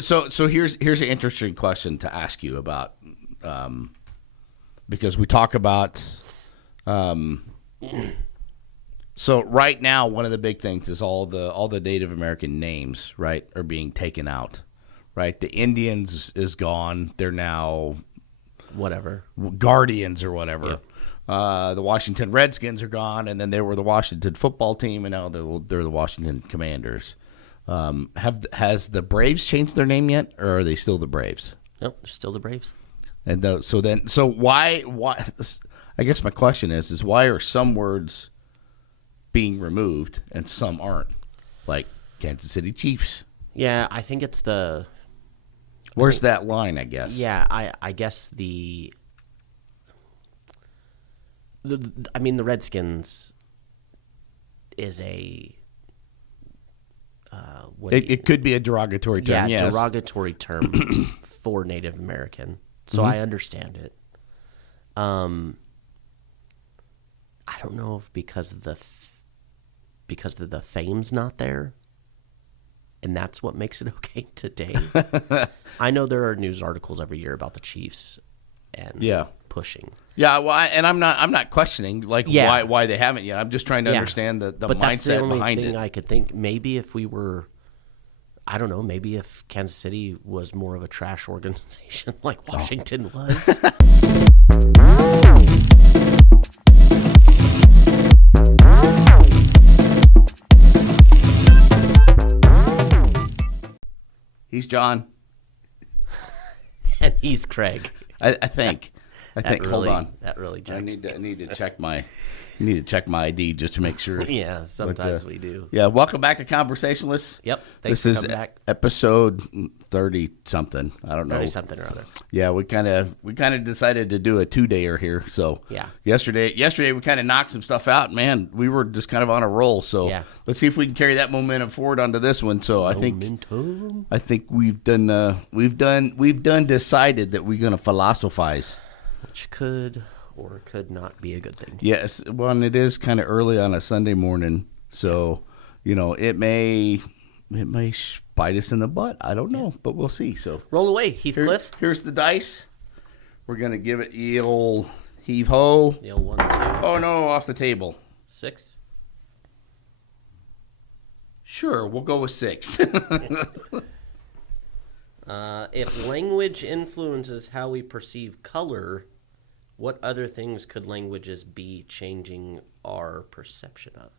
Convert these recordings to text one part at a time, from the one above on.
So here's an interesting question to ask you about, because we talk about. So right now, one of the big things is all the Native American names, right, are being taken out, right? The Indians is gone; they're now whatever Guardians or whatever. Yeah. The Washington Redskins are gone, and then they were the Washington football team, and now they're the Washington Commanders. Has the Braves changed their name yet, or are they still the Braves? Nope, they're still the Braves. And so why? I guess my question is why are some words being removed and some aren't? Like Kansas City Chiefs. Yeah, I think it's the. Where's that line? I guess. Yeah, I guess the Redskins is a. It could be a derogatory term. Yeah, yes. derogatory term for Native American. So I understand it. I don't know if because the fame's not there, and that's what makes it okay today. I know there are news articles every year about the Chiefs and pushing. Yeah, well, I'm not questioning why they haven't yet. I'm just trying to understand the but mindset that's the only behind thing it. I could think. Maybe if we were, I don't know. Maybe if Kansas City was more of a trash organization like Washington was. He's John, and he's Craig. I think. Really, hold on. That really jacks. I need to check my ID just to make sure. Yeah, sometimes we do. Yeah, welcome back to ConBroSationalists. Yep. This is episode 30-something. I don't know. 30-something or other. Yeah, we kind of decided to do a 2-dayer here. So yeah. Yesterday we kind of knocked some stuff out. Man, we were just kind of on a roll. So let's see if we can carry that momentum forward onto this one. So I think we've decided that we're going to philosophize. Which could or could not be a good thing. Yes, well, and it is kind of early on a Sunday morning, so it may bite us in the butt. I don't know, but we'll see. So roll away, Heathcliff. Here's the dice. We're gonna give it the old heave ho. The old 1, 2. Oh no, off the table. 6. Sure, we'll go with 6. If language influences how we perceive color, what other things could languages be changing our perception of?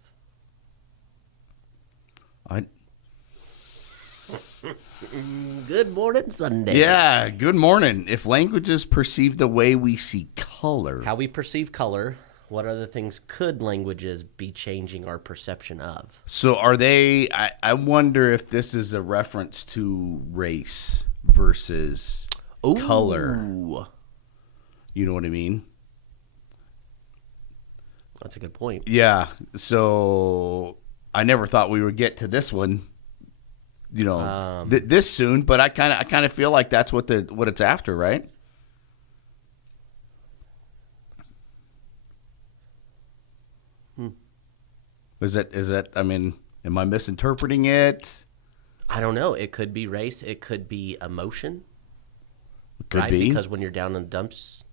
Good morning, Sunday. Yeah, good morning. If languages perceive the way we see color. How we perceive color, what other things could languages be changing our perception of? So are they, I wonder if this is a reference to race versus color. You know what I mean? That's a good point. Yeah. So I never thought we would get to this one, this soon. But I kind of feel like that's what it's after, right? Is that? I mean, am I misinterpreting it? I don't know. It could be race. It could be emotion. It could be because when you're down in the dumps,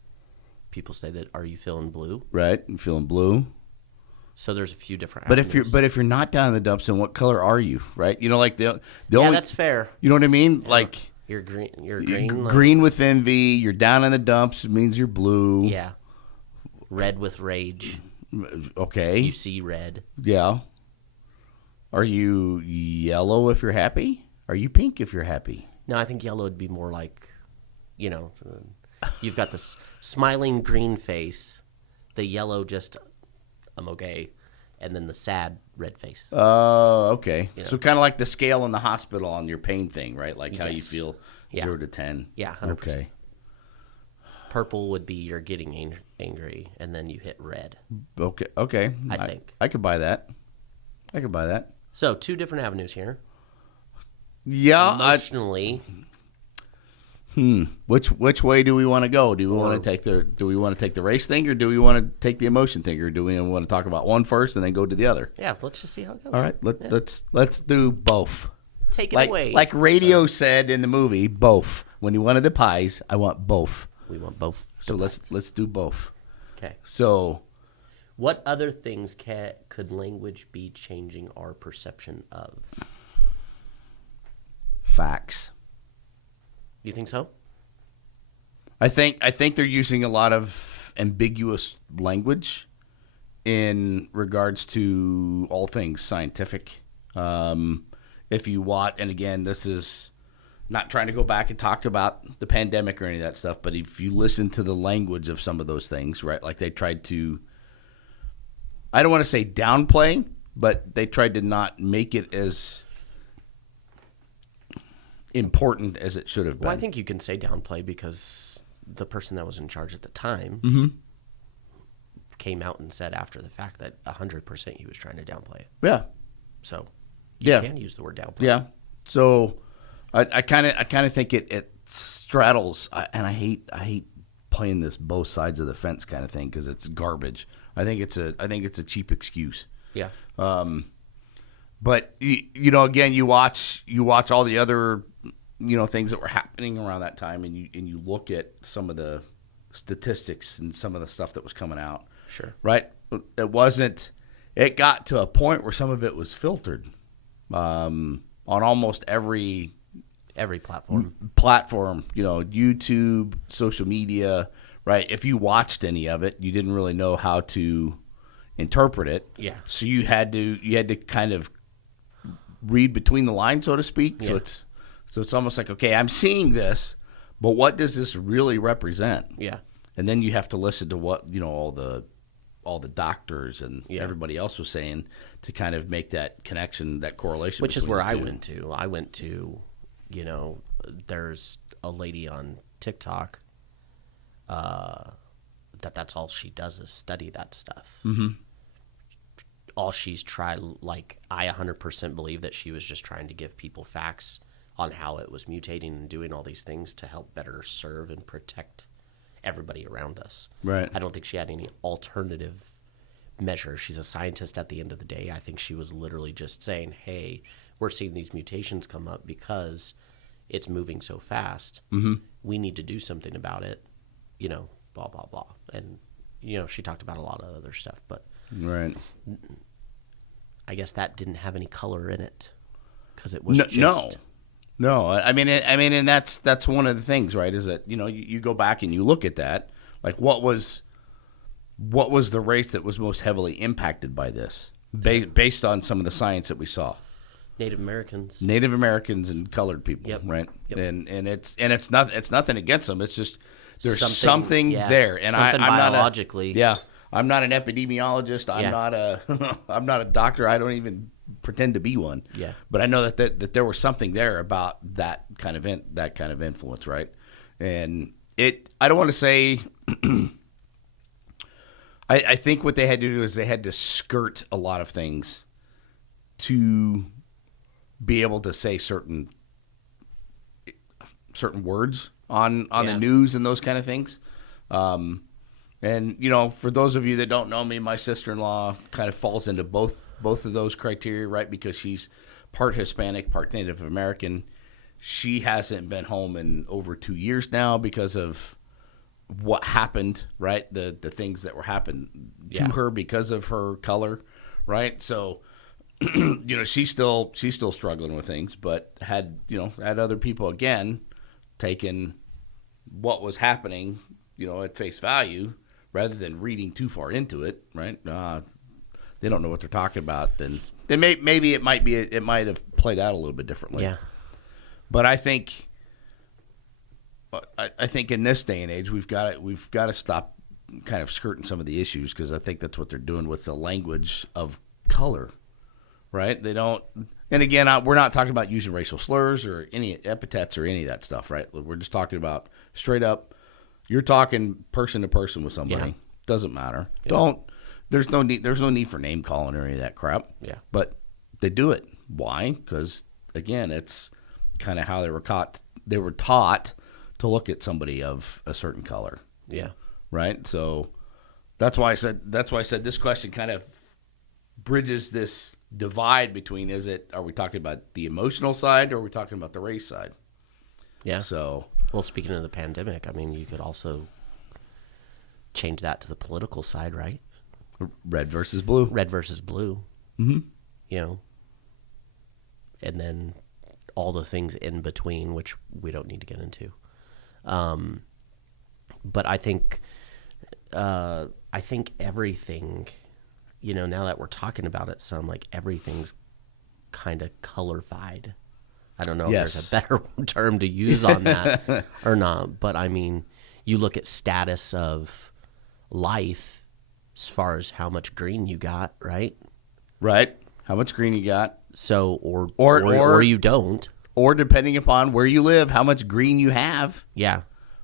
people say that, "Are you feeling blue?" Right, I'm feeling blue. So there's a few different. But if you're not down in the dumps, then what color are you? Right? Like the only. That's fair. You know what I mean? Yeah. Like you're green. You're green. Green with envy. You're down in the dumps. It means you're blue. Yeah. Red with rage. Okay. You see red. Yeah. Are you yellow if you're happy? Are you pink if you're happy? No, I think yellow would be more like, you've got this smiling green face, the yellow just, I'm okay, and then the sad red face. Oh, okay. So kind of like the scale in the hospital on your pain thing, right? Like how you feel 0 to 10. Yeah, 100%. Okay. Purple would be you're getting angry, and then you hit red. Okay. I think. I could buy that. So 2 different avenues here. Yeah. Emotionally. Which way do we want to go? Do we want to take the race thing, or do we want to take the emotion thing, or do we want to talk about one first and then go to the other? Yeah, let's just see how it goes. All right, let's do both. Take it like, away. Like Radio said in the movie, both. When he wanted the pies, I want both. We want both. So let's do both. Okay. So, what other things could language be changing our perception of? facts. You think so? I think they're using a lot of ambiguous language in regards to all things scientific. If you watch, and again, this is not trying to go back and talk about the pandemic or any of that stuff, but if you listen to the language of some of those things, right, like they tried to, I don't want to say downplay, but they tried to not make it as important as it should have been. Well, I think you can say downplay because the person that was in charge at the time came out and said after the fact that 100% he was trying to downplay it. Yeah. So you can use the word downplay. Yeah. So I kind of think it straddles, and I hate playing this both sides of the fence kind of thing because it's garbage. I think it's a cheap excuse. Yeah. But again, you watch all the other things that were happening around that time, and you look at some of the statistics and some of the stuff that was coming out. Sure. Right. It got to a point where some of it was filtered on almost every platform, YouTube, social media, right? If you watched any of it, you didn't really know how to interpret it. Yeah. So you had to kind of read between the lines, so to speak. Yeah. So it's almost like, okay, I'm seeing this, but what does this really represent? Yeah. And then you have to listen to what, all the doctors and everybody else was saying to kind of make that connection, that correlation. Which is where I went to. I went to, there's a lady on TikTok that's all she does is study that stuff. Mm-hmm. All she's tried, I 100% believe that she was just trying to give people facts on how it was mutating and doing all these things to help better serve and protect everybody around us. Right. I don't think she had any alternative measure. She's a scientist at the end of the day. I think she was literally just saying, hey, we're seeing these mutations come up because it's moving so fast. Mm-hmm. We need to do something about it, blah, blah, blah. And, she talked about a lot of other stuff, but right. I guess that didn't have any color in it because it was just... No, I mean, and that's one of the things, right? Is that you go back and you look at that, like what was the race that was most heavily impacted by this, based on some of the science that we saw. Native Americans and colored people, yep. right? Yep. And it's nothing against them. It's just there's something there, and something I'm biologically. I'm not an epidemiologist. I'm not a doctor. I don't even pretend to be one. Yeah. But I know that there was something there about that kind of influence, right? And I don't want to say. I think what they had to do is they had to skirt a lot of things to be able to say certain words on the news and those kind of things. And for those of you that don't know me, my sister-in-law kind of falls into both of those criteria, right? Because she's part Hispanic, part Native American. She hasn't been home in over 2 years now because of what happened, right? The things that were happened to her because of her color, right? So, she's still struggling with things, but had other people again taken what was happening, at face value rather than reading too far into it, right? They don't know what they're talking about. Then maybe it might have played out a little bit differently. Yeah. But I think in this day and age we've got to stop kind of skirting some of the issues, because I think that's what they're doing with the language of color, right? They don't. And again, we're not talking about using racial slurs or any epithets or any of that stuff, right? We're just talking about straight up. You're talking person to person with somebody. Yeah. Doesn't matter. Yeah. There's no need for name calling or any of that crap. Yeah. But they do it. Why? Because again, it's kind of how they were taught to look at somebody of a certain color. Yeah. Right. So that's why I said this question kind of bridges this divide between are we talking about the emotional side or are we talking about the race side? Yeah. So, well, speaking of the pandemic, I mean, you could also change that to the political side, right? red versus blue. Red versus blue. Mm-hmm. You know, and then all the things in between, which we don't need to get into. But I think everything, you know, now that we're talking about it some, like everything's kind of colorified. I don't know if there's a better term to use on that or not, but I mean, you look at status of life as far as how much green you got, right? Right. How much green you got. So, or you don't. Or depending upon where you live, how much green you have. Yeah.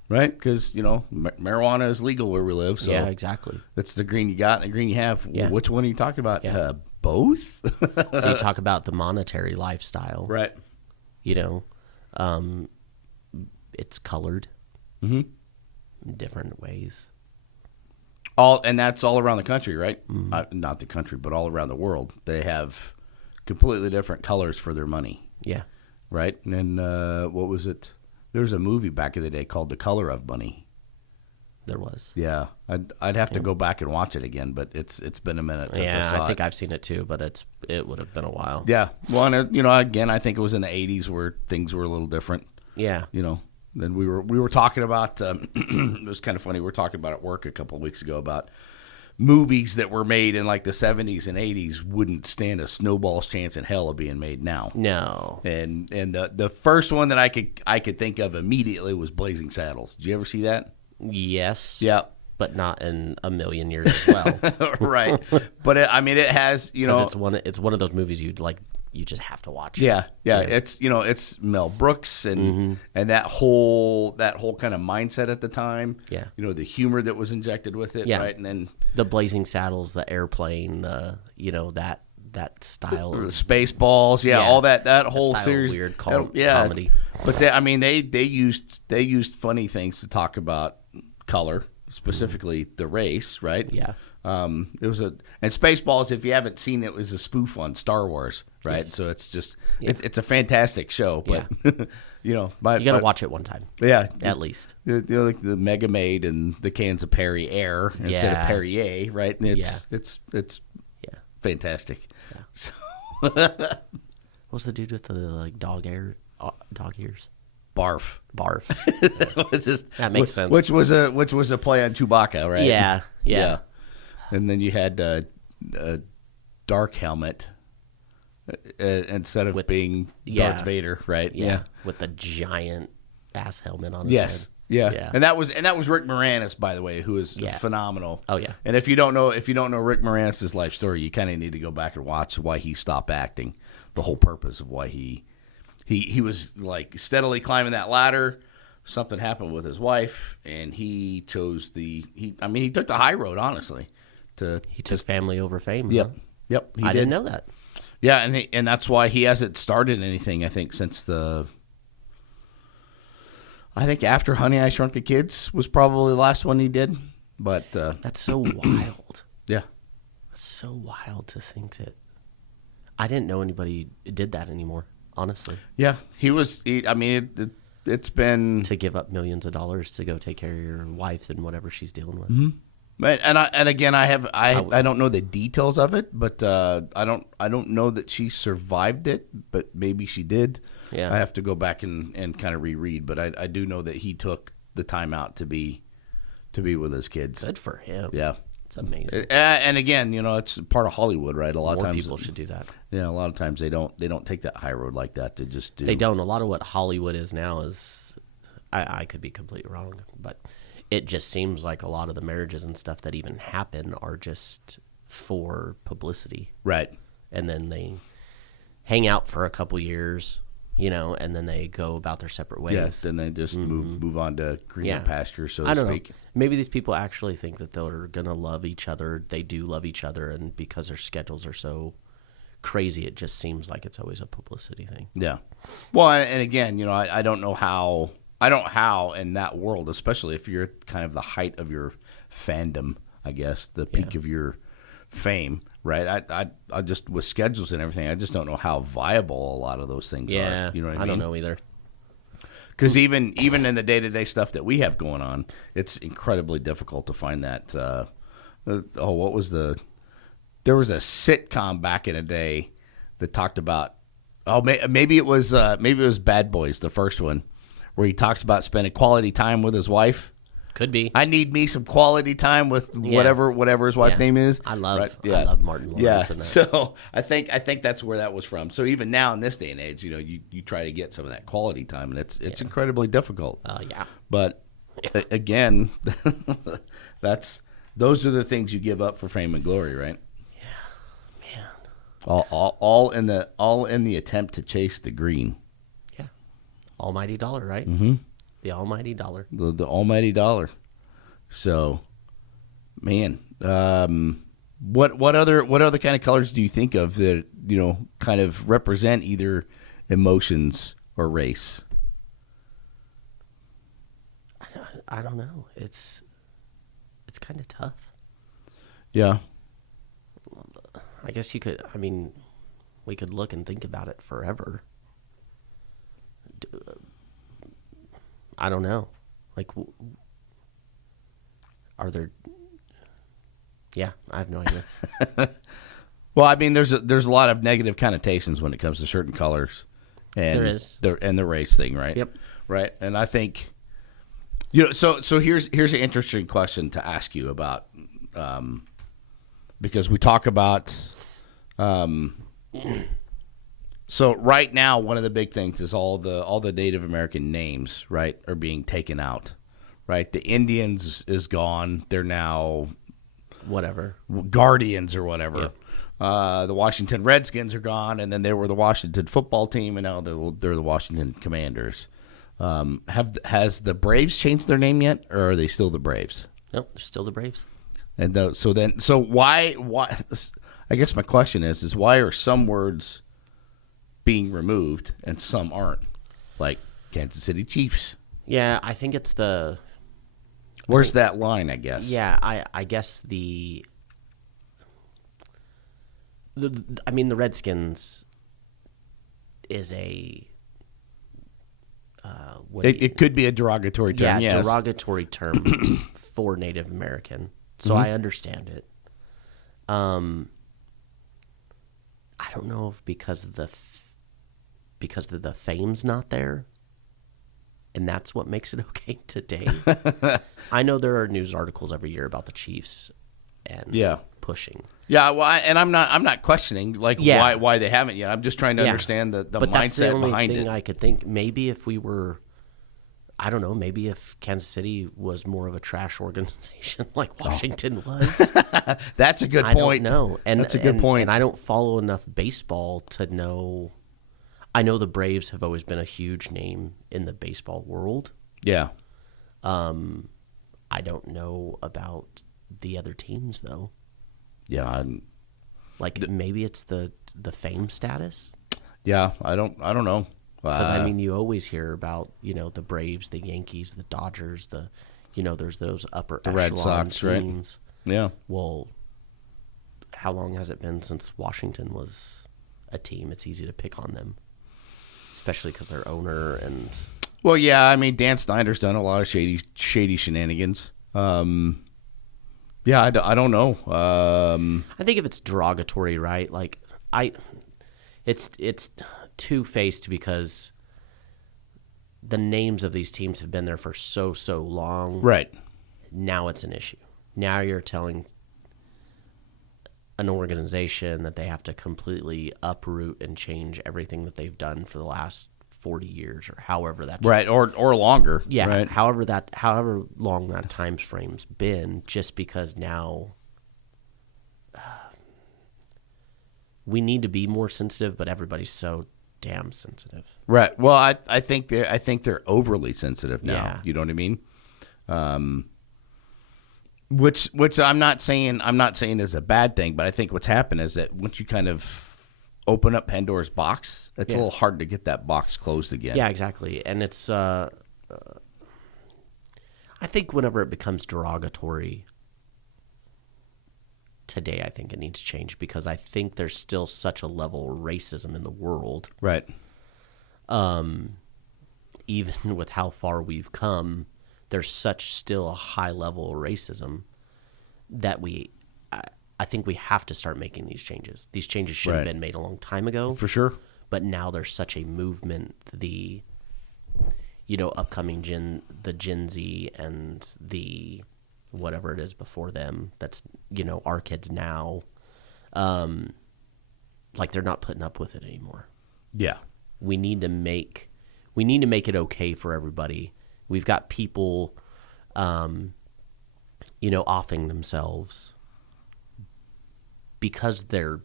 Right? Because, you know, marijuana is legal where we live. So yeah, exactly. That's the green you got and the green you have. Yeah. Which one are you talking about? Yeah. Both? So you talk about the monetary lifestyle. Right. You know, it's colored in different ways. And that's all around the country, right? Mm-hmm. Not the country, but all around the world. They have completely different colors for their money. Yeah. Right? And what was it? There was a movie back in the day called The Color of Money. There was. Yeah. I'd have to go back and watch it again, but it's been a minute since I saw it. I think I've seen it too, but it would have been a while. Yeah. Well, and, you know, again, I think it was in the 80s where things were a little different. Yeah. You know, then we were talking about, it was kind of funny, we were talking about at work a couple of weeks ago about movies that were made in like the 70s and 80s wouldn't stand a snowball's chance in hell of being made now. No. And the first one that I could think of immediately was Blazing Saddles. Did you ever see that? Yes. Yeah. But not in a million years as well. Right. But it has, you know, it's one of those movies you just have to watch. Yeah. It's, you know, it's Mel Brooks and that whole kind of mindset at the time. Yeah. You know, the humor that was injected with it, right? And then the Blazing Saddles, the airplane, you know, that style of Spaceballs, all that whole style series, of weird comedy. But they used funny things to talk about color, specifically the race, right? Yeah. It was and Spaceballs, if you haven't seen it, was a spoof on Star Wars, right? Yes. So it's just it's a fantastic show, but you know, you got to watch it one time. Yeah, at least. You know, like the Mega Maid and the cans of Perrier instead of Perrier, right? And it's fantastic. Yeah. So What's the dude with the like dog ears? Barf. It's just, that makes sense. Which was a play on Chewbacca, right? Yeah. And then you had a Dark Helmet instead of being Darth Vader, right? Yeah. With the giant ass helmet on his head. Yeah. And that was Rick Moranis, by the way, who is phenomenal. Oh yeah. And if you don't know Rick Moranis' life story, you kind of need to go back and watch why he stopped acting. The whole purpose of why he was like steadily climbing that ladder. Something happened with his wife, and he chose he took the high road, honestly. He took family over fame. Yep. Huh? Yep. I didn't know that. Yeah, and that's why he hasn't started anything, I think, since I think after Honey, I Shrunk the Kids was probably the last one he did. But that's so wild. Yeah. That's so wild to think that I didn't know anybody did that anymore, honestly. Yeah. It's been to give up millions of dollars to go take care of your wife and whatever she's dealing with. Mm-hmm. And again, I don't know the details of it, but I don't know that she survived it, but maybe she did. Yeah, I have to go back and kind of reread, but I do know that he took the time out to be with his kids. Good for him. Yeah, it's amazing. And again, you know, it's part of Hollywood, right? A lot of times people should do that. Yeah, a lot of times they don't take that high road like that to just do. They don't. A lot of what Hollywood is now is, I could be completely wrong, but it just seems like a lot of the marriages and stuff that even happen are just for publicity. Right. And then they hang out for a couple years, you know, and then they go about their separate ways. Yes, then they just move on to greener pastures, so to speak. Know. Maybe these people actually think that they're going to love each other. They do love each other, and because their schedules are so crazy, it just seems like it's always a publicity thing. Yeah. Well, and again, you know, I don't know how in that world, especially if you're kind of the height of your fandom, I guess, the peak of your fame, right? I just with schedules and everything, I just don't know how viable a lot of those things are. You know what I mean? I don't know either. Because even in the day-to-day stuff that we have going on, it's incredibly difficult to find that. What was there was a sitcom back in the day that talked about. Oh, maybe it was Bad Boys, the first one, where he talks about spending quality time with his wife. Could be. I need me some quality time with whatever his wife's name is. I love Martin Lawrence. Yeah. In that. So I think that's where that was from. So even now in this day and age, you try to get some of that quality time, and it's incredibly difficult. Yeah. But again, those are the things you give up for fame and glory, right? Yeah, man. All in the attempt to chase the green. Yeah. Almighty dollar, right? Mm-hmm. The almighty dollar. The almighty dollar. So, man, what other kind of colors do you think of that kind of represent either emotions or race? I don't know. It's kind of tough. Yeah. I guess you could. I mean, we could look and think about it forever. I don't know. Like, are there? Yeah, I have no idea. Well, I mean, there's a lot of negative connotations when it comes to certain colors, and there is the race thing, right? Yep. Right, and I think, so here's an interesting question to ask you about, because we talk about, so right now one of the big things is all the Native American names, right, are being taken out, right? The Indians is gone; they're now whatever Guardians or whatever. Yep. The Washington Redskins are gone, and then they were the Washington football team, and now they're the Washington Commanders. Has the Braves changed their name yet, or are they still the Braves? Nope, they're still the Braves. And so why? I guess my question is why are some words being removed and some aren't? Like Kansas City Chiefs. Yeah, I think it's the. Where's that line? I guess. Yeah, I guess the Redskins is a. It could be a derogatory term. Yeah, yes. derogatory term for Native American. So I understand it. I don't know if because the fame's not there, and that's what makes it okay today. I know there are news articles every year about the Chiefs and pushing. Yeah, well, I'm not questioning why they haven't yet. I'm just trying to understand the but mindset that's the only behind thing it. I could think. Maybe if we were, I don't know. Maybe if Kansas City was more of a trash organization like Washington was. That's a good point. I don't know. And that's a good point. And I don't follow enough baseball to know. I know the Braves have always been a huge name in the baseball world. Yeah. I don't know about the other teams though. Yeah. Maybe it's the fame status. Yeah, I don't know. Because you always hear about the Braves, the Yankees, the Dodgers, there's those upper the echelon Red Sox, teams. Right? Yeah. Well, how long has it been since Washington was a team? It's easy to pick on them, especially because their owner and. Well, yeah, I mean Dan Snyder's done a lot of shady shenanigans. Yeah, I don't know. I think if it's derogatory, right? It's two-faced because the names of these teams have been there for so long. Right. Now it's an issue. Now you're telling an organization that they have to completely uproot and change everything that they've done for the last 40 years or however that's right or longer. Yeah, right? however long that time frame's been, just because now we need to be more sensitive, but everybody's so damn sensitive. Right. Well, I think they're overly sensitive now. Yeah. You know what I mean? Which I'm not saying is a bad thing, but I think what's happened is that once you kind of open up Pandora's box, it's a little hard to get that box closed again. Yeah, exactly. And it's I think whenever it becomes derogatory, today I think it needs change, because I think there's still such a level of racism in the world. Right. Even with how far we've come, there's such still a high level of racism that I think we have to start making these changes. These changes should have been made a long time ago. For sure. But now there's such a movement, the upcoming the Gen Z and the whatever it is before them, that's, our kids now, like they're not putting up with it anymore. Yeah. We need to make it okay for everybody. We've got people, offing themselves because they're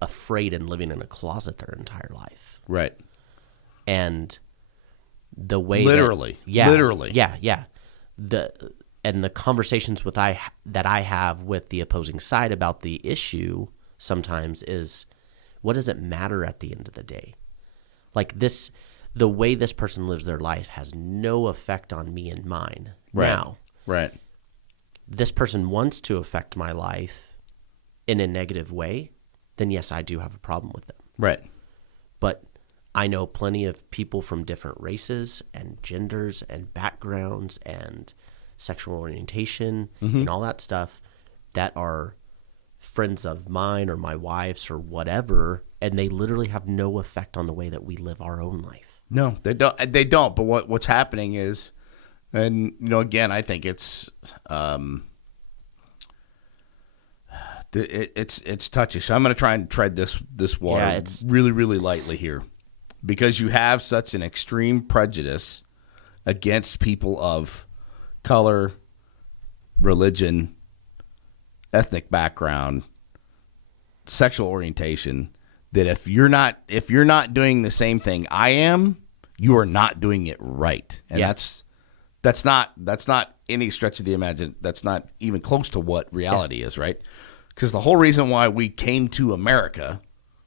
afraid and living in a closet their entire life. Right. And the way literally. Yeah. The conversations that I have with the opposing side about the issue sometimes is, what does it matter at the end of the day? Like the way this person lives their life has no effect on me and mine. Right. Now, right. This person wants to affect my life in a negative way, then yes, I do have a problem with them. Right. But I know plenty of people from different races and genders and backgrounds and sexual orientation and all that stuff that are friends of mine or my wife's or whatever, and they literally have no effect on the way that we live our own life. No, they don't. They don't. But what's happening is, and again, I think it's it's touchy. So I'm going to try and tread this water really, really lightly here, because you have such an extreme prejudice against people of color, religion, ethnic background, sexual orientation, that if you're not doing the same thing I am, you are not doing it right. And that's not any stretch of the imagination. That's not even close to what reality is, right? Because the whole reason why we came to America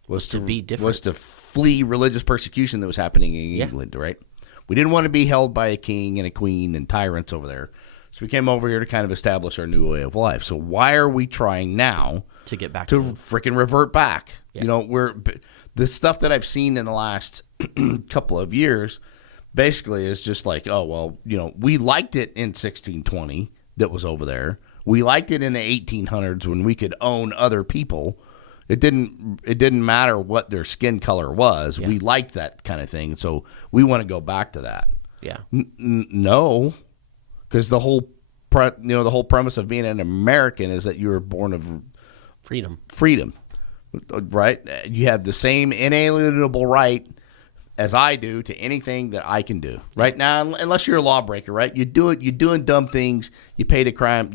was to be different, was to flee religious persecution that was happening in England, right? We didn't want to be held by a king and a queen and tyrants over there. So we came over here to kind of establish our new way of life. So why are we trying now to get back to freaking revert back? Yeah. The stuff that I've seen in the last couple of years basically is just like, oh, well, we liked it in 1620 that was over there. We liked it in the 1800s when we could own other people. It didn't matter what their skin color was. Yeah. We liked that kind of thing. So we want to go back to that. Yeah. No, because the whole premise of being an American is that you were born of freedom, right? You have the same inalienable right as I do to anything that I can do right now, unless you're a lawbreaker, right? You're doing dumb things. You pay the crime.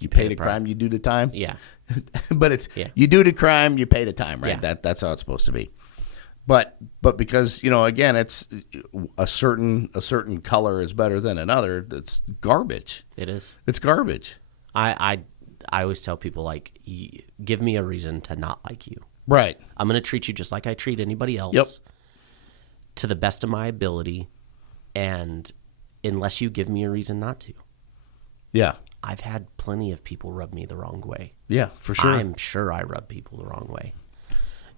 You pay the crime. You do the time. Yeah. But you do the crime, you pay the time, right? Yeah. That's how it's supposed to be. But because again, it's a certain color is better than another. That's garbage. It is. It's garbage. I always tell people, like, give me a reason to not like you. Right. I'm going to treat you just like I treat anybody else. Yep. To the best of my ability, and unless you give me a reason not to. Yeah. I've had plenty of people rub me the wrong way. Yeah, for sure. I'm sure I rub people the wrong way.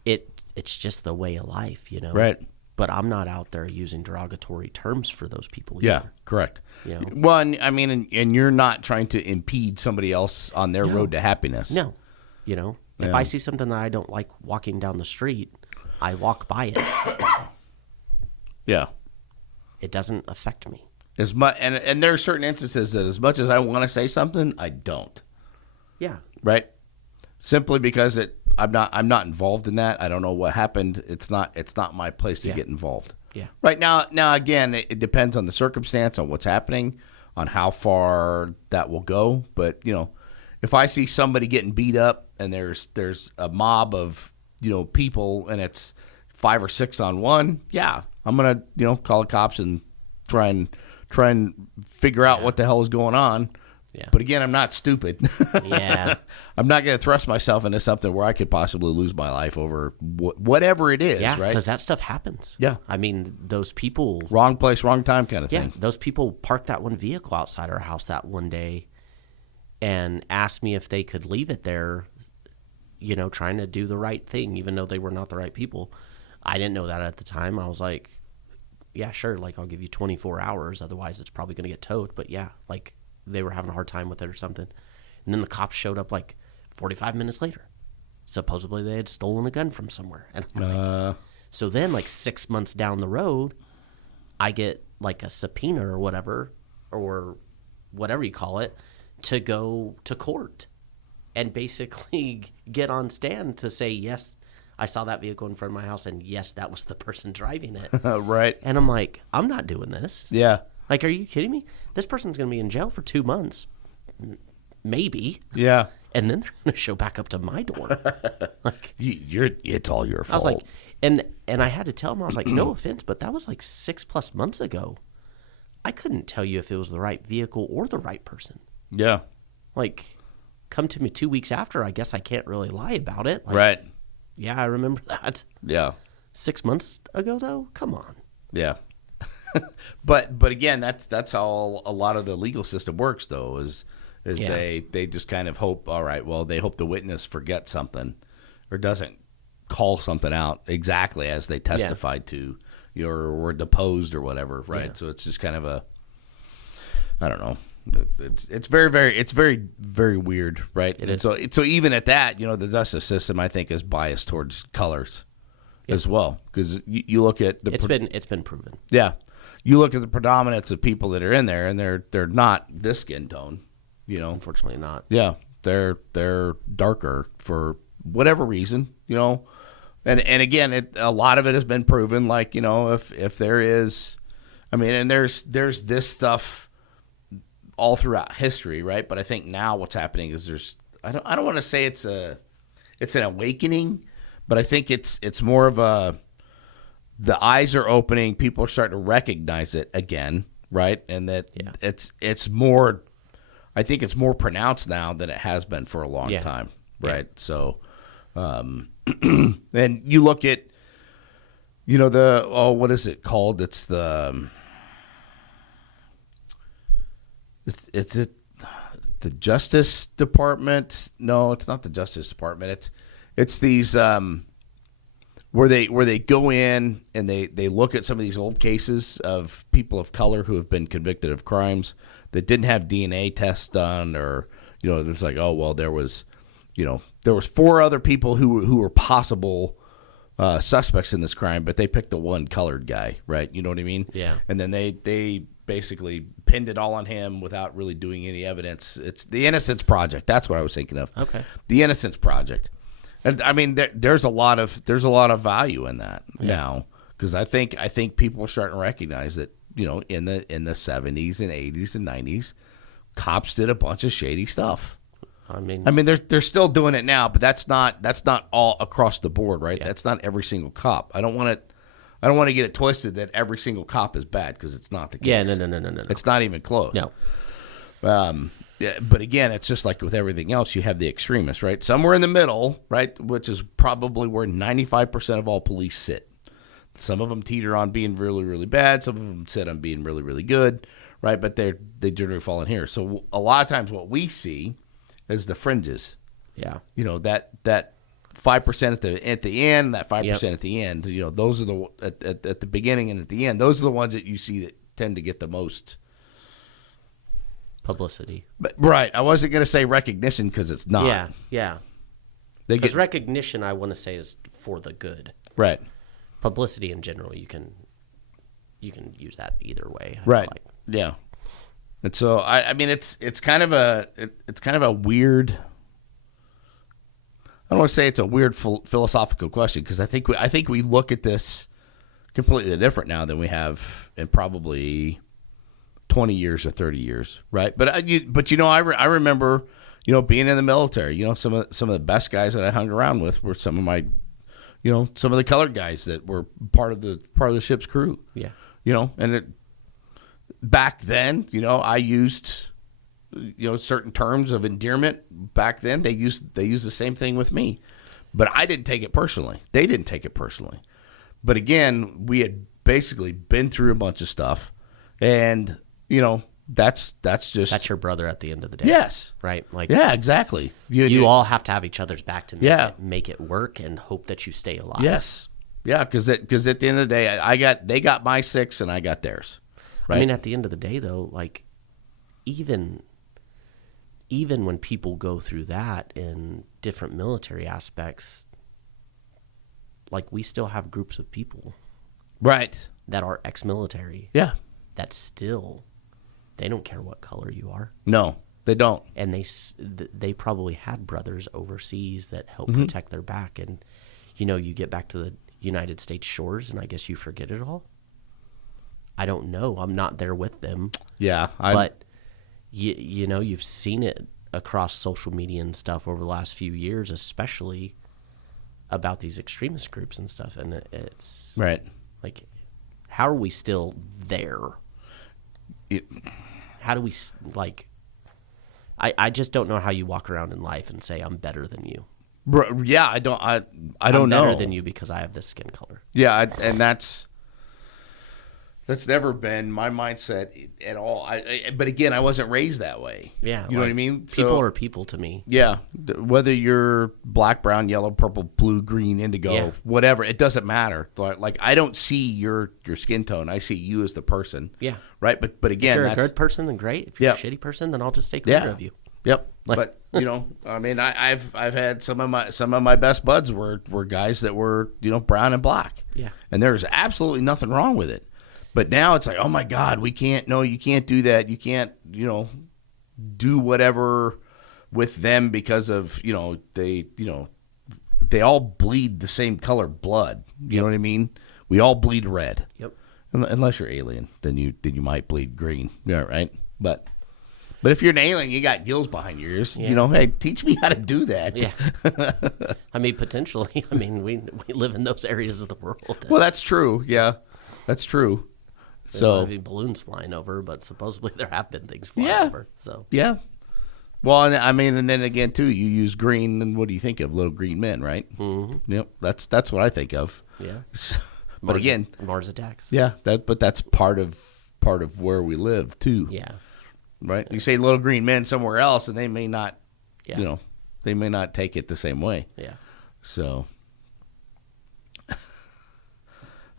It's just the way of life, Right. But I'm not out there using derogatory terms for those people either. Yeah, correct. Well, and you're not trying to impede somebody else on their road to happiness. No. If I see something that I don't like walking down the street, I walk by it. Yeah. It doesn't affect me. As much, and there are certain instances that as much as I want to say something, I don't. Yeah. Right? Simply because I'm not involved in that. I don't know what happened. It's not my place to get involved. Yeah. Right now again, it depends on the circumstance, on what's happening, on how far that will go. But if I see somebody getting beat up and there's a mob of people and it's 5 or 6 on one, yeah, I'm gonna call the cops and try and figure out what the hell is going on. Yeah. But again, I'm not stupid. Yeah. I'm not going to thrust myself into something where I could possibly lose my life over whatever it is, right? Because that stuff happens. Yeah. I mean, those people... Wrong place, wrong time kind of thing. Yeah, those people parked that one vehicle outside our house that one day and asked me if they could leave it there trying to do the right thing, even though they were not the right people. I didn't know that at the time. I was like, yeah, sure. Like, I'll give you 24 hours. Otherwise, it's probably going to get towed. But yeah, like, they were having a hard time with it or something. And then the cops showed up like 45 minutes later. Supposedly they had stolen a gun from somewhere. And so then, like 6 months down the road, I get like a subpoena or whatever you call it, to go to court and basically get on stand to say, yes, I saw that vehicle in front of my house, and yes, that was the person driving it. Right. And I'm like, I'm not doing this. Yeah. Like, are you kidding me? This person's going to be in jail for 2 months. Maybe. Yeah. And then they're going to show back up to my door. Like, it's all your fault. I was like, and I had to tell him, I was like, no offense, but that was like 6+ months ago. I couldn't tell you if it was the right vehicle or the right person. Yeah. Like, come to me 2 weeks after, I guess I can't really lie about it. Like, Right. Yeah, I remember that. Yeah. 6 months ago, though? Come on. Yeah. But again, that's how a lot of the legal system works, though, is they just kind of hope, all right, well, they hope the witness forgets something or doesn't call something out exactly as they testified to, or were deposed or whatever, right? Yeah. So it's just kind of I don't know. It's very, very weird, right? It is. So even at that, the justice system, I think, is biased towards colors as well, because you look at the it's been proven. Yeah, you look at the predominance of people that are in there, and they're not this skin tone, Unfortunately, not. Yeah, they're darker for whatever reason, and again, a lot of it has been proven. Like, if there is, and there's this stuff all throughout history, right? But I think now what's happening is I don't want to say it's an awakening, but I think it's more of the eyes are opening, people are starting to recognize it again, right? And that it's more, I think it's more pronounced now than it has been for a long time, right? Yeah. So, and you look at, what is it called? It's It's the Justice Department. No, it's not the Justice Department. It's these where they go in and they look at some of these old cases of people of color who have been convicted of crimes that didn't have DNA tests done, or there's like, oh well, there was 4 other people who were possible suspects in this crime, but they picked the one colored guy, right? You know what I mean? Yeah. And then they basically pinned it all on him without really doing any evidence. It's the Innocence Project. That's what I was thinking of. Okay. The Innocence Project. And there's a lot of value in that now, because I think people are starting to recognize that, in the 70s and 80s and 90s, cops did a bunch of shady stuff. They're still doing it now, but that's not all across the board, right? Yeah. That's not every single cop. I don't want to get it twisted that every single cop is bad, because it's not the case. Yeah, no. It's not even close. No. Yeah, but again, it's just like with everything else. You have the extremists, right? Somewhere in the middle, right, which is probably where 95% of all police sit. Some of them teeter on being really, really bad. Some of them sit on being really, really good, right? But they generally fall in here. So a lot of times what we see is the fringes. Yeah. That 5% at the end, that 5% at the end. Those are at the beginning and at the end. Those are the ones that you see that tend to get the most publicity. But, right. I wasn't going to say recognition, because it's not. Yeah. Because recognition, I want to say, is for the good. Right. Publicity in general, you can use that either way. Right. Yeah. And so it's kind of a weird. I don't want to say it's a weird philosophical question, because I think we look at this completely different now than we have in probably 20 years or 30 years, right? But I remember, being in the military. Some of the best guys that I hung around with were some of my, some of the colored guys that were part of the ship's crew. Yeah. And back then, I used, certain terms of endearment. Back then, they used the same thing with me, but I didn't take it personally. They didn't take it personally. But again, we had basically been through a bunch of stuff, and that's just That's your brother at the end of the day. yes, Right? Like, yeah, exactly. you all have to have each other's back to Yeah. make it work and hope that you stay alive. yes, yeah, because at the end of the day, they got my 6 and I got theirs. Right? I mean, at the end of the day, though, like, even when people go through that in different military aspects, like, we still have groups of people right? that are ex-military Yeah, that still, they don't care what color you are. no, they don't. And they probably had brothers overseas that helped Mm-hmm. protect their back. And, you get back to the United States shores, and I guess you forget it all. I don't know. I'm not there with them. Yeah, But, you've seen it across social media and stuff over the last few years, especially about these extremist groups and stuff. And it's right. like, how are we still there? How do we, like, I just don't know how you walk around in life and say, I'm better than you. Bro, yeah, I don't I'm know. better than you because I have this skin color. Yeah, and that's never been my mindset at all. But again, I wasn't raised that way. Yeah. You know what I mean? People So, are people to me. yeah, whether you're black, brown, yellow, purple, blue, green, indigo, Yeah. whatever, it doesn't matter. Like I don't see your skin tone. I see you as the person. Yeah. Right? But again, If you're a that's good person, then great. If you're Yeah. a shitty person, then I'll just stay clear Yeah. of you. Yep. Like- But I mean, I've had some of my best buds were guys that were brown and black. Yeah. And there's absolutely nothing wrong with it. But now it's like, oh my God, we can't. No, you can't do that. You can't. Do whatever with them because of they all bleed the same color blood. You know what I mean? We all bleed red. Yep. Unless you're alien, then you might bleed green. Yeah, right. But if you're an alien, you got gills behind your ears. Yeah. Hey, teach me how to do that. Yeah. I mean, potentially. I mean, we live in those areas of the world. Well, that's true. Yeah, that's true. There might So be balloons flying over, but supposedly there have been things flying Yeah. over. So yeah. Well, and I mean, and then again too, you use green, and what do you think of? Little green men, right? Mm-hmm. Yep. That's what I think of. yeah. But again, Mars attacks. yeah. But that's part of where we live too. Yeah. Right. You say little green men somewhere else, and they may not. Yeah. They may not take it the same way. Yeah. So.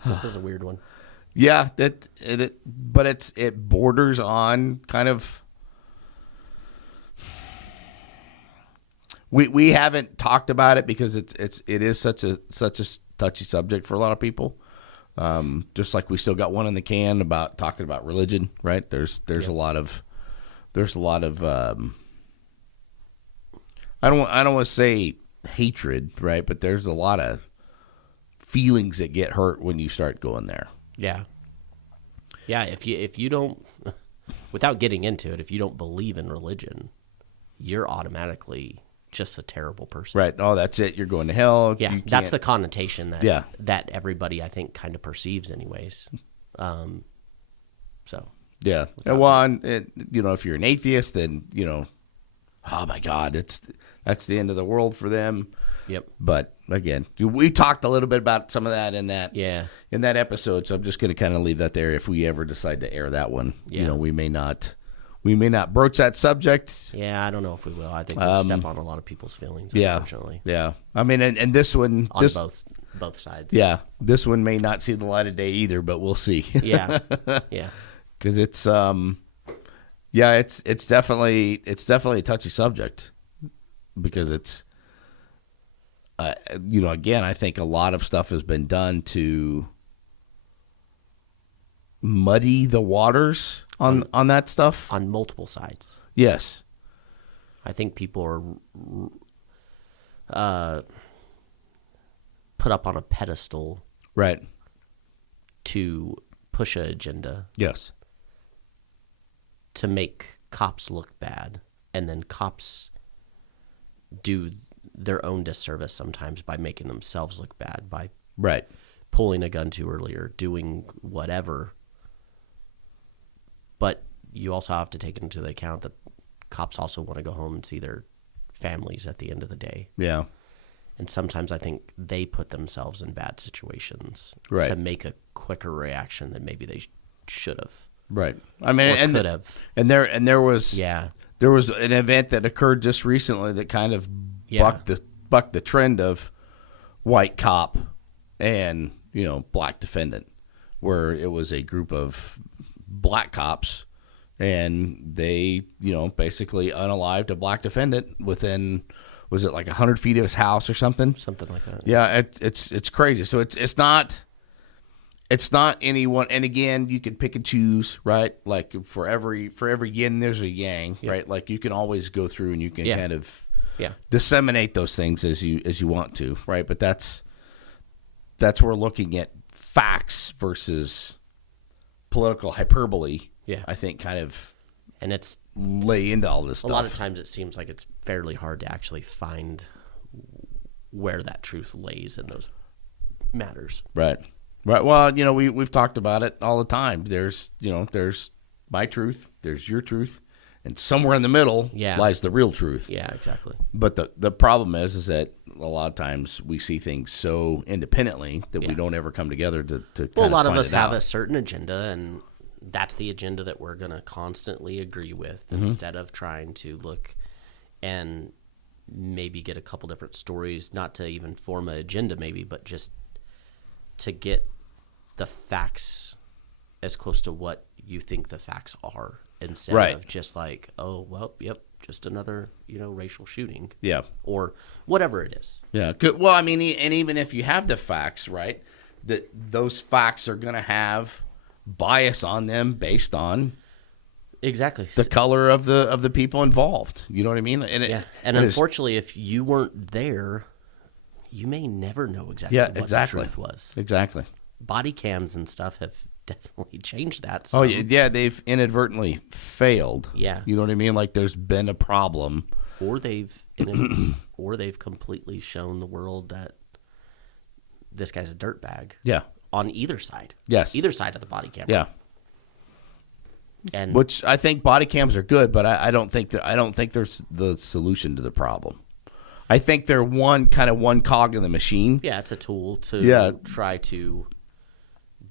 This is a weird one. Yeah, but it borders on kind of. We haven't talked about it because it is such a touchy subject for a lot of people. Just like we still got one in the can about talking about religion, right? There's a lot of I don't want to say hatred, right? But there's a lot of feelings that get hurt when you start going there. Yeah. Yeah, if you don't, without getting into it, if you don't believe in religion, you're automatically just a terrible person. Right. Oh, that's it. You're going to hell. Yeah, You that's the can't- connotation that Yeah. that everybody I think kind of perceives, anyways. So Yeah. Well, and if you're an atheist, then oh my God, that's the end of the world for them. yep, But again, we talked a little bit about some of that in that yeah, episode. So I'm just going to kind of leave that there. If we ever decide to air that one, Yeah. we may not broach that subject. yeah. I don't know if we will. I think we'll step on a lot of people's feelings. Yeah. Unfortunately, Yeah. I mean, and this one, on this both sides. yeah, this one may not see the light of day either, but we'll see. yeah, yeah, Because it's it's definitely a touchy subject because it's again, I think a lot of stuff has been done to muddy the waters on that stuff. on multiple sides. Yes. I think people are put up on a pedestal Right. to push an agenda Yes. to make cops look bad, and then cops do their own disservice sometimes by making themselves look bad, by Right. pulling a gun too early or doing whatever. But you also have to take into account that cops also want to go home and see their families at the end of the day. Yeah. And sometimes I think they put themselves in bad situations Right. to make a quicker reaction than maybe they should have. Right. I mean, or and could have. and there was Yeah. there was an event that occurred just recently that kind of Yeah. bucked the trend of white cop and black defendant, where it was a group of black cops and they basically unalived a black defendant within, was it like 100 feet of his house or something? Something like that. Yeah, it's crazy. So it's not anyone. And again, you can pick and choose, right? Like for every yin, there's a yang, right? Like you can always go through and you can kind of disseminate those things as you want to, right? But that's where looking at facts versus political hyperbole, I think, kind of, and it's lay into all this stuff. A lot of times it seems like it's fairly hard to actually find where that truth lays in those matters. Right. Well, we've talked about it all the time. There's my truth, there's your truth, and somewhere in the middle lies the real truth. Yeah, exactly. But the problem is that a lot of times we see things so independently that we don't ever come together to well, a lot of find us it have out. a certain agenda, and that's the agenda that we're going to constantly agree with, instead of trying to look and maybe get a couple different stories, not to even form an agenda maybe, but just to get the facts as close to what you think the facts are, instead of just like, oh, well, yep, just another, racial shooting. Yeah. Or whatever it is. Yeah. Well, I mean, and even if you have the facts, right, that those facts are going to have bias on them based on exactly the color of the people involved. You know what I mean? And and unfortunately, if you weren't there, you may never know exactly what the truth was. Exactly. Body cams and stuff have definitely changed that. Oh yeah, they've inadvertently failed. Yeah, you know what I mean. Like there's been a problem, or they've completely shown the world that this guy's a dirtbag. Yeah, on either side. Yes, either side of the body camera. Yeah, and which I think body cams are good, but I don't think there's the solution to the problem. I think they're one cog in the machine. Yeah, it's a tool to try to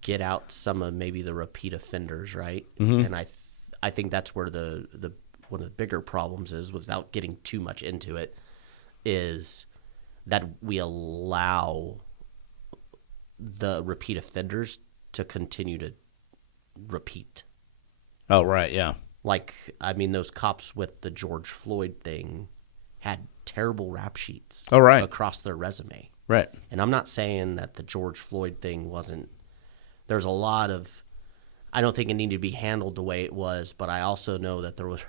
get out some of maybe the repeat offenders, right? Mm-hmm. And I think that's where the one of the bigger problems is, without getting too much into it, is that we allow the repeat offenders to continue to repeat. Oh, right, yeah. Like, I mean, those cops with the George Floyd thing had terrible rap sheets across their resume. Right. And I'm not saying that the George Floyd thing wasn't. There's a lot of. I don't think it needed to be handled the way it was, but I also know that there was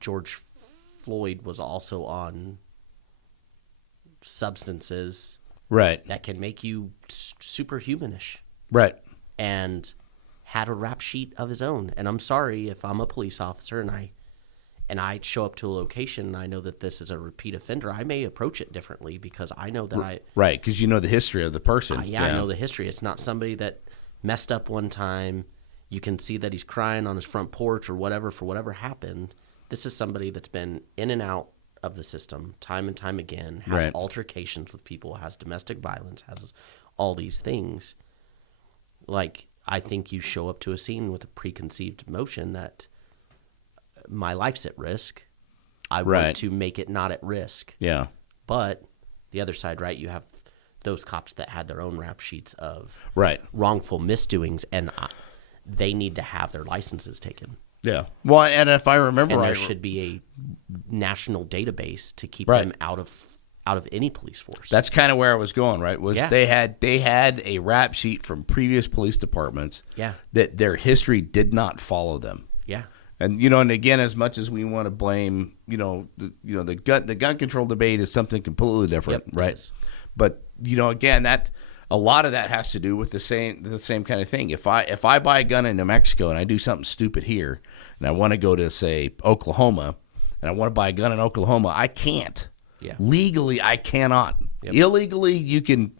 George Floyd was also on substances. Right. That can make you superhumanish. Right. And had a rap sheet of his own. And I'm sorry if I'm a police officer and I show up to a location and I know that this is a repeat offender, I may approach it differently because I know that Right, because you know the history of the person. I know the history. It's not somebody that messed up one time. You can see that he's crying on his front porch or whatever for whatever happened. This is somebody that's been in and out of the system time and time again, has altercations with people, has domestic violence, has all these things. Like, I think you show up to a scene with a preconceived notion that my life's at risk. I want to make it not at risk. Yeah. But the other side, right, you have those cops that had their own rap sheets of wrongful misdoings, and they need to have their licenses taken. Yeah. Well, and if I remember and there should be a national database to keep them out of any police force. That's kind of where I was going, right? They had a rap sheet from previous police departments that their history did not follow them. Yeah. And and again, as much as we want to blame, the gun control debate is something completely different, right? But again, that a lot of that has to do with the same kind of thing. If I buy a gun in New Mexico and I do something stupid here, and I want to go to, say, Oklahoma, and I want to buy a gun in Oklahoma, I can't. Yeah. Legally, I cannot. Illegally, you can.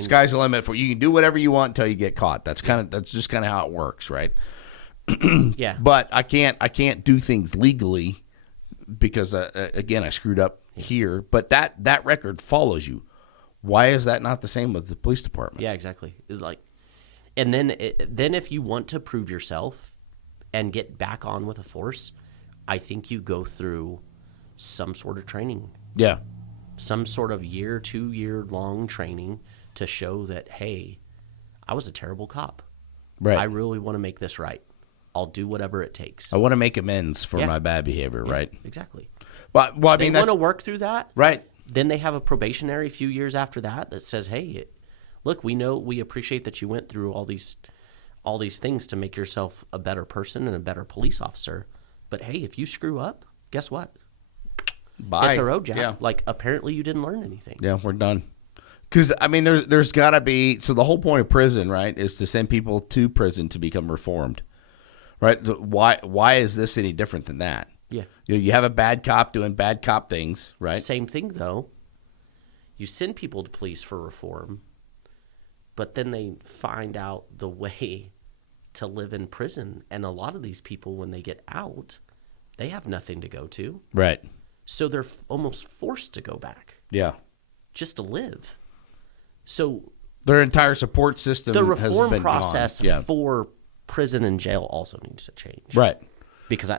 Sky's the limit for you. Can do whatever you want until you get caught. That's just kind of how it works, right? Yeah. But I can't do things legally because again, I screwed up here. But that record follows you. Why is that not the same with the police department? Yeah, exactly. It's like, And then if you want to prove yourself and get back on with a force, I think you go through some sort of training. Yeah. Some sort of 2-year long training to show that, hey, I was a terrible cop. Right. I really want to make this right. I'll do whatever it takes. I want to make amends for my bad behavior, right? Exactly. Well, I mean, they want to work through that. Right. Then they have a probationary few years after that says, hey, look, we appreciate that you went through all these things to make yourself a better person and a better police officer. But hey, if you screw up, guess what? Bye. Hit the road, Jack. Yeah. Like, apparently you didn't learn anything. Yeah, we're done. Because, I mean, there's got to be – so the whole point of prison, right, is to send people to prison to become reformed, right? Why is this any different than that? Yeah. You have a bad cop doing bad cop things, right? Same thing, though. You send people to police for reform, but then they find out the way to live in prison. And a lot of these people, when they get out, they have nothing to go to. Right. So they're almost forced to go back Yeah. just to live. So their entire support system the has reform been process gone. Yeah. for prison and jail also needs to change. Right. Because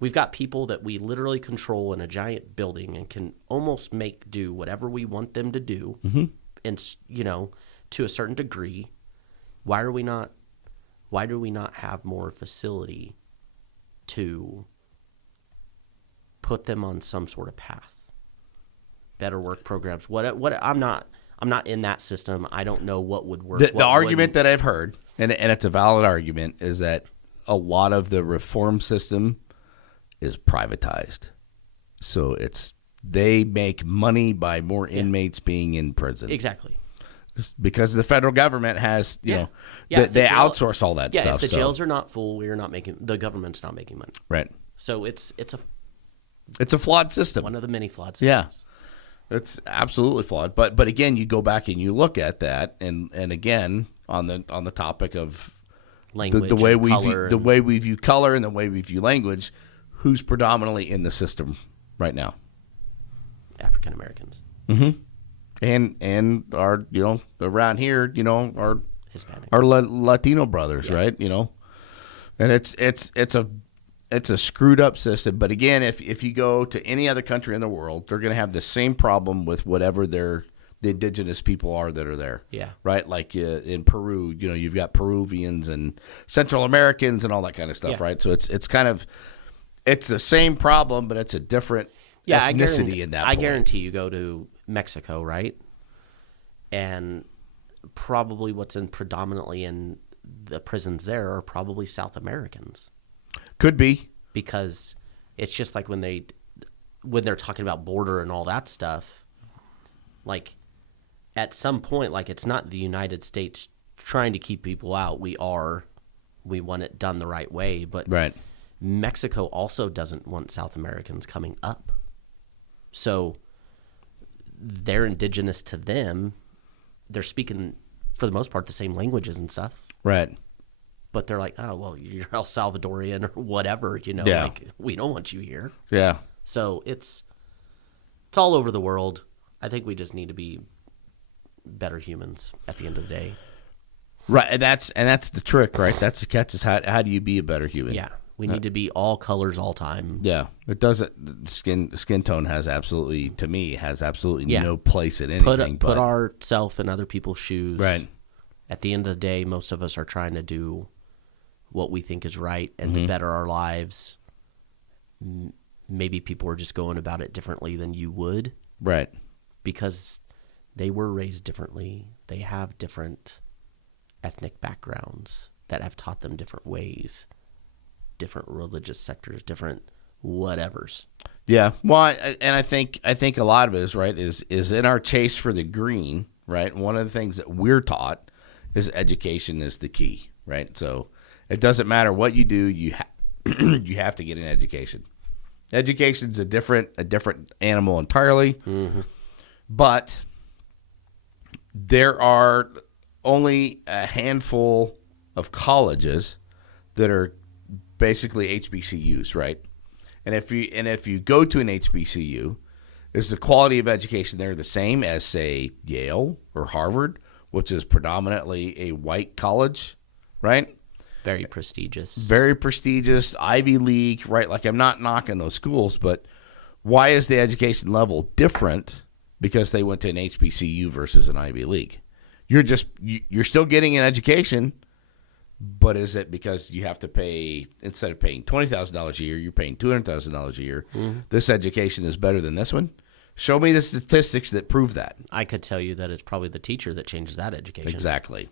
we've got people that we literally control in a giant building and can almost do whatever we want them to do. Mm-hmm. And, to a certain degree. Why do we not have more facility to put them on some sort of path? Better work programs. I'm not in that system. I don't know what would work. The argument that I've heard, and it's a valid argument, is that a lot of the reform system is privatized. So they make money by more inmates being in prison. Exactly. Because the federal government has, they jail, outsource all that stuff. Yeah, if the jails are not full, the government's not making money. Right. So it's a flawed system. One of the many flawed Yeah. systems. It's absolutely flawed. But again, you go back and you look at that, and again on the topic of language, the way way we view color and the way we view language, who's predominantly in the system right now? African Americans. Mm-hmm. And our around here our Hispanics, our Latino brothers, right? And it's a screwed up system. But again, if you go to any other country in the world, they're going to have the same problem with whatever the indigenous people are that are there. Yeah. Right. Like in Peru, you've got Peruvians and Central Americans and all that kind of stuff. Yeah. Right. So it's the same problem, but it's a different ethnicity in that. I guarantee you go to Mexico, right? And probably what's predominantly in the prisons there are probably South Americans. Could be. Because it's just like when they're talking about border and all that stuff, like at some point, like it's not the United States trying to keep people out. We want it done the right way, but right. Mexico also doesn't want South Americans coming up. So they're indigenous to them. They're speaking, for the most part, the same languages and stuff. Right. But they're like, oh, well, you're El Salvadorian or whatever, Yeah. like we don't want you here. Yeah. So it's all over the world. I think we just need to be better humans at the end of the day. Right, and that's the trick, right? That's the catch is how do you be a better human? Yeah. We need to be all colors all time. Yeah. It doesn't skin tone has absolutely no place in anything. Put ourself in other people's shoes. Right. At the end of the day, most of us are trying to do what we think is right and to better our lives. Maybe people are just going about it differently than you would. Right. Because they were raised differently. They have different ethnic backgrounds that have taught them different ways, different religious sectors, different whatevers. Yeah. Well, I think a lot of it is right is in our chase for the green, right? One of the things that we're taught is education is the key, right? So it doesn't matter what you do, you have to get an education. Education's a different animal entirely. Mm-hmm. But there are only a handful of colleges that are basically HBCUs, right? And if you go to an HBCU, is the quality of education there the same as, say, Yale or Harvard? which is predominantly a white college, right? Very prestigious. Very prestigious, Ivy League, right? Like, I'm not knocking those schools, but why is the education level different because they went to an HBCU versus an Ivy League? You're still getting an education, but is it because you have to pay, instead of paying $20,000 a year, you're paying $200,000 a year? Mm-hmm. This education is better than this one? Show me the statistics that prove that. I could tell you that it's probably the teacher that changes that education. Exactly.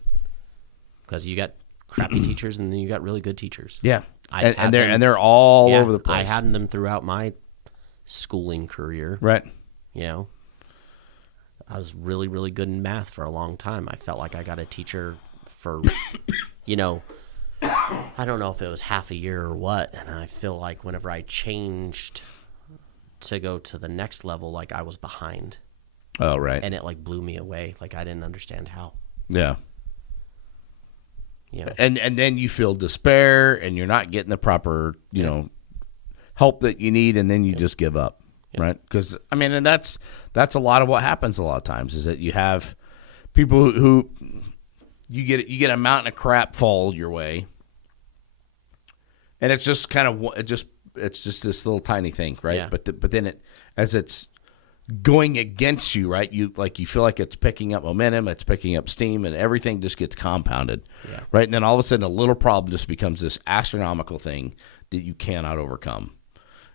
Because you got crappy teachers and then you got really good teachers. Yeah. And they're all over the place. I had them throughout my schooling career. Right. You know, I was really, really good in math for a long time. I felt like I got a teacher for, you know, I don't know if it was half a year or what. And I feel like whenever I changed to go to the next level, like I was behind. Oh, right. And it like blew me away. Like I didn't understand how. Yeah. Yeah. And then you feel despair and you're not getting the proper, you know, help that you need, and then you just give up. Right? Because I mean, and that's a lot of what happens a lot of times is that you have people who you get a mountain of crap fall your way, and it's just kind of it's just this little tiny thing, right? Yeah. But then as it's going against you, right? You feel like it's picking up momentum, it's picking up steam, and everything just gets compounded, right? And then all of a sudden, a little problem just becomes this astronomical thing that you cannot overcome.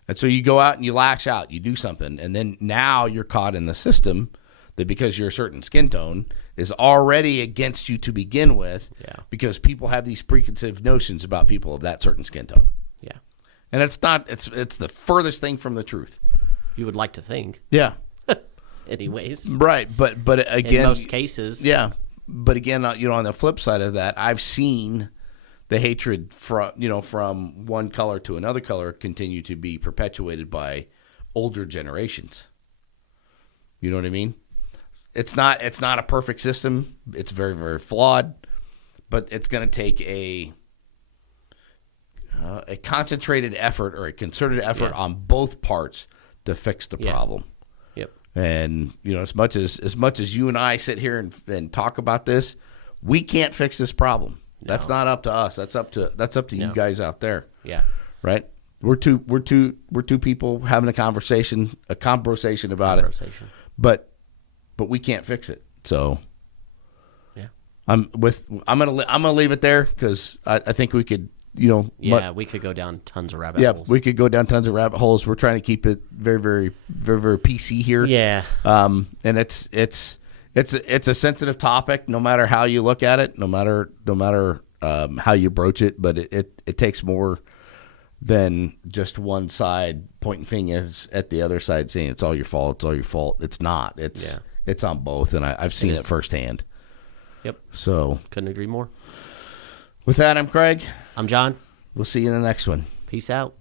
And so you go out and you lash out, you do something, and then now you're caught in the system that because you're a certain skin tone is already against you to begin with, because people have these preconceived notions about people of that certain skin tone. Yeah. And it's not, it's the furthest thing from the truth. You would like to think. Yeah. Anyways. Right, but again, in most cases. Yeah. But again, you know, on the flip side of that, I've seen the hatred from one color to another color continue to be perpetuated by older generations. You know what I mean? It's not a perfect system. It's very, very flawed, but it's going to take a concentrated effort or a concerted effort on both parts to fix the problem. Yep. And you know, as much as you and I sit here and talk about this, we can't fix this problem. No. That's not up to us. That's up to you guys out there. Yeah. Right? We're two people having a conversation about it. But we can't fix it. So yeah. I'm gonna leave it there because I think we could, you know. Yeah, we could go down tons of rabbit holes. Yeah, we could go down tons of rabbit holes. We're trying to keep it very, very, very, very PC here. Yeah. And it's a sensitive topic, no matter how you look at it, no matter how you broach it. But it takes more than just one side pointing fingers at the other side, saying it's all your fault. It's all your fault. It's not. It's on both, and I've seen it firsthand. Yep. So couldn't agree more. With that, I'm Craig. I'm John. We'll see you in the next one. Peace out.